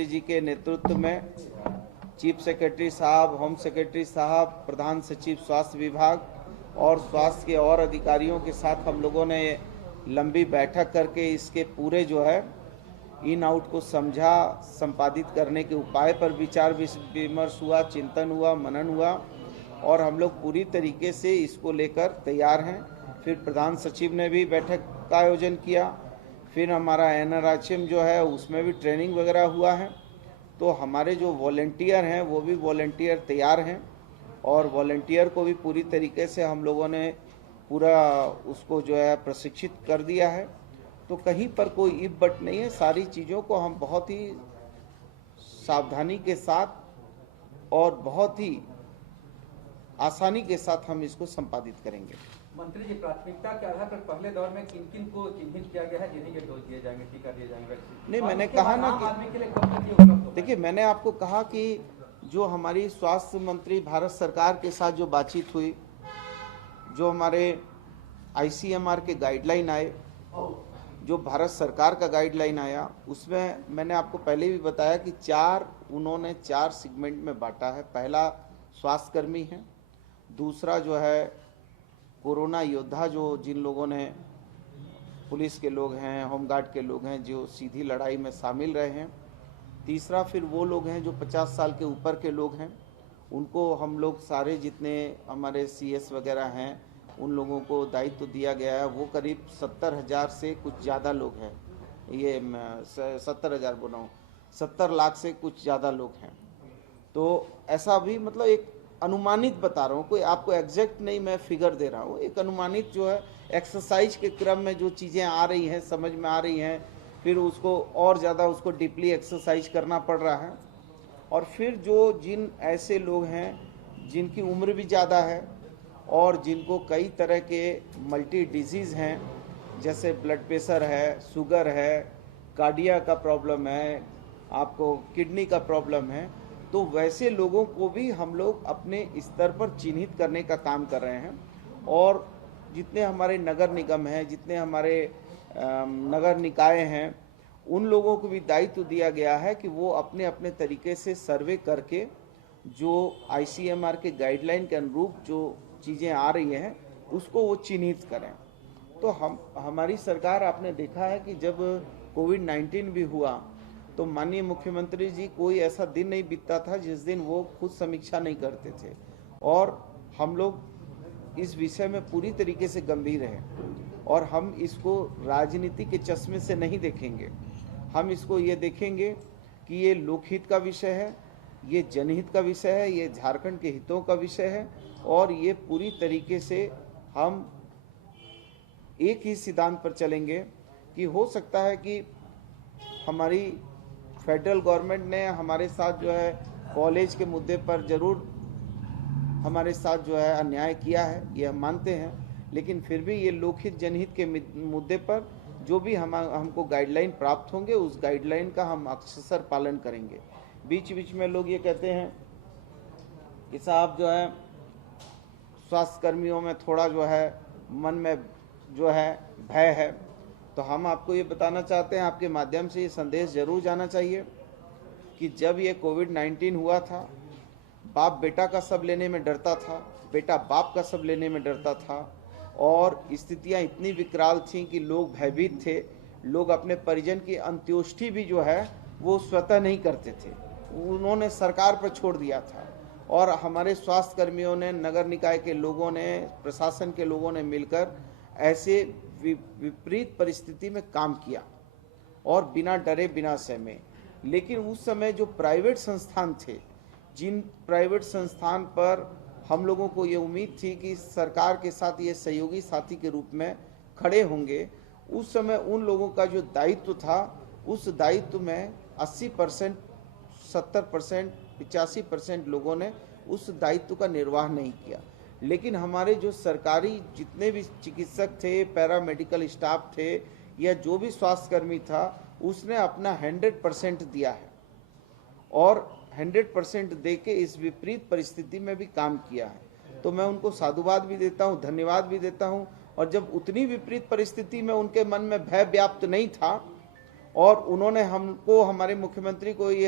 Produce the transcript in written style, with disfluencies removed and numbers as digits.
मुख्यमंत्री जी के नेतृत्व में चीफ सेक्रेटरी साहब, होम सेक्रेटरी साहब, प्रधान सचिव स्वास्थ्य विभाग और स्वास्थ्य के और अधिकारियों के साथ हम लोगों ने लंबी बैठक करके इसके पूरे जो है इन आउट को समझा, संपादित करने के उपाय पर विचार विमर्श हुआ, चिंतन हुआ, मनन हुआ और हम लोग पूरी तरीके से इसको लेकर तैयार हैं। फिर प्रधान सचिव ने भी बैठक का आयोजन किया, फिर हमारा NRHM जो है उसमें भी ट्रेनिंग वगैरह हुआ है। तो हमारे जो वॉलेंटियर हैं वो भी वॉलेंटियर तैयार हैं और वॉलेंटियर को भी पूरी तरीके से हम लोगों ने पूरा उसको जो है प्रशिक्षित कर दिया है। तो कहीं पर कोई इफ बट नहीं है, सारी चीज़ों को हम बहुत ही सावधानी के साथ और बहुत ही आसानी के साथ हम इसको संपादित करेंगे। मंत्री जी, प्राथमिकता के आधार पर पहले दौर में किन किन को चिन्हित किया गया है जिन्हें ये डोज दिए जाएंगे, टीका दिए जाएंगे? नहीं, मैंने कहा ना कि देखिए, मैंने आपको कहा कि जो हमारी स्वास्थ्य मंत्री भारत सरकार के साथ जो बातचीत हुई, जो हमारे ICMR के गाइडलाइन आए, जो भारत सरकार का गाइडलाइन आया, उसमें मैंने आपको पहले भी बताया कि उन्होंने चार सेगमेंट में बांटा है। पहला स्वास्थ्यकर्मी है, दूसरा जो है कोरोना योद्धा, जो जिन लोगों ने पुलिस के लोग हैं, होमगार्ड के लोग हैं, जो सीधी लड़ाई में शामिल रहे हैं। तीसरा फिर वो लोग हैं जो 50 साल के ऊपर के लोग हैं, उनको हम लोग सारे जितने हमारे CS वगैरह हैं उन लोगों को दायित्व दिया गया है। वो करीब 70,000 से कुछ ज़्यादा लोग हैं, ये 70,000 बोल रहा हूँ, 70 लाख से कुछ ज़्यादा लोग हैं। तो ऐसा भी मतलब एक अनुमानित बता रहा हूँ, कोई आपको एग्जैक्ट नहीं मैं फिगर दे रहा हूँ, एक अनुमानित जो है एक्सरसाइज के क्रम में जो चीज़ें आ रही हैं, समझ में आ रही हैं, फिर उसको और ज़्यादा उसको डीपली एक्सरसाइज करना पड़ रहा है। और फिर जो जिन ऐसे लोग हैं जिनकी उम्र भी ज़्यादा है और जिनको कई तरह के मल्टी डिजीज़ हैं, जैसे ब्लड प्रेशर है, शुगर है, कार्डिया का प्रॉब्लम है, आपको किडनी का प्रॉब्लम है, तो वैसे लोगों को भी हम लोग अपने स्तर पर चिन्हित करने का काम कर रहे हैं। और जितने हमारे नगर निगम हैं, जितने हमारे नगर निकाय हैं, उन लोगों को भी दायित्व दिया गया है कि वो अपने अपने तरीके से सर्वे करके जो ICMR के गाइडलाइन के अनुरूप जो चीज़ें आ रही हैं उसको वो चिन्हित करें। तो हमारी सरकार, आपने देखा है कि जब कोविड-19 भी हुआ तो माननीय मुख्यमंत्री जी कोई ऐसा दिन नहीं बीतता था जिस दिन वो खुद समीक्षा नहीं करते थे। और हम लोग इस विषय में पूरी तरीके से गंभीर हैं और हम इसको राजनीति के चश्मे से नहीं देखेंगे। हम इसको ये देखेंगे कि ये लोकहित का विषय है, ये जनहित का विषय है, ये झारखंड के हितों का विषय है और ये पूरी तरीके से हम एक ही सिद्धांत पर चलेंगे कि हो सकता है कि हमारी फेडरल गवर्नमेंट ने हमारे साथ जो है कॉलेज के मुद्दे पर ज़रूर हमारे साथ जो है अन्याय किया है, ये हम मानते हैं, लेकिन फिर भी ये लोकहित जनहित के मुद्दे पर जो भी हमको गाइडलाइन प्राप्त होंगे उस गाइडलाइन का हम अक्सर पालन करेंगे। बीच बीच में लोग ये कहते हैं कि साहब जो है स्वास्थ्य कर्मियों में थोड़ा जो है मन में जो है भय है, तो हम आपको ये बताना चाहते हैं, आपके माध्यम से ये संदेश जरूर जाना चाहिए कि जब ये कोविड-19 हुआ था, बाप बेटा का सब लेने में डरता था, बेटा बाप का सब लेने में डरता था और स्थितियां इतनी विकराल थीं कि लोग भयभीत थे। लोग अपने परिजन की अंत्योष्टि भी जो है वो स्वतः नहीं करते थे, उन्होंने सरकार पर छोड़ दिया था। और हमारे स्वास्थ्य कर्मियों ने, नगर निकाय के लोगों ने, प्रशासन के लोगों ने मिलकर ऐसे विपरीत परिस्थिति में काम किया और बिना डरे बिना सहमे। लेकिन उस समय जो प्राइवेट संस्थान थे, जिन प्राइवेट संस्थान पर हम लोगों को ये उम्मीद थी कि सरकार के साथ ये सहयोगी साथी के रूप में खड़े होंगे, उस समय उन लोगों का जो दायित्व था उस दायित्व में 80%, 70%, 85% लोगों ने उस दायित्व का निर्वाह नहीं किया। लेकिन हमारे जो सरकारी जितने भी चिकित्सक थे, पैरामेडिकल स्टाफ थे या जो भी स्वास्थ्यकर्मी था, उसने अपना 100% दिया है और 100% दे के इस विपरीत परिस्थिति में भी काम किया है। तो मैं उनको साधुवाद भी देता हूँ, धन्यवाद भी देता हूँ। और जब उतनी विपरीत परिस्थिति में उनके मन में भय व्याप्त नहीं था और उन्होंने हमको, हमारे मुख्यमंत्री को ये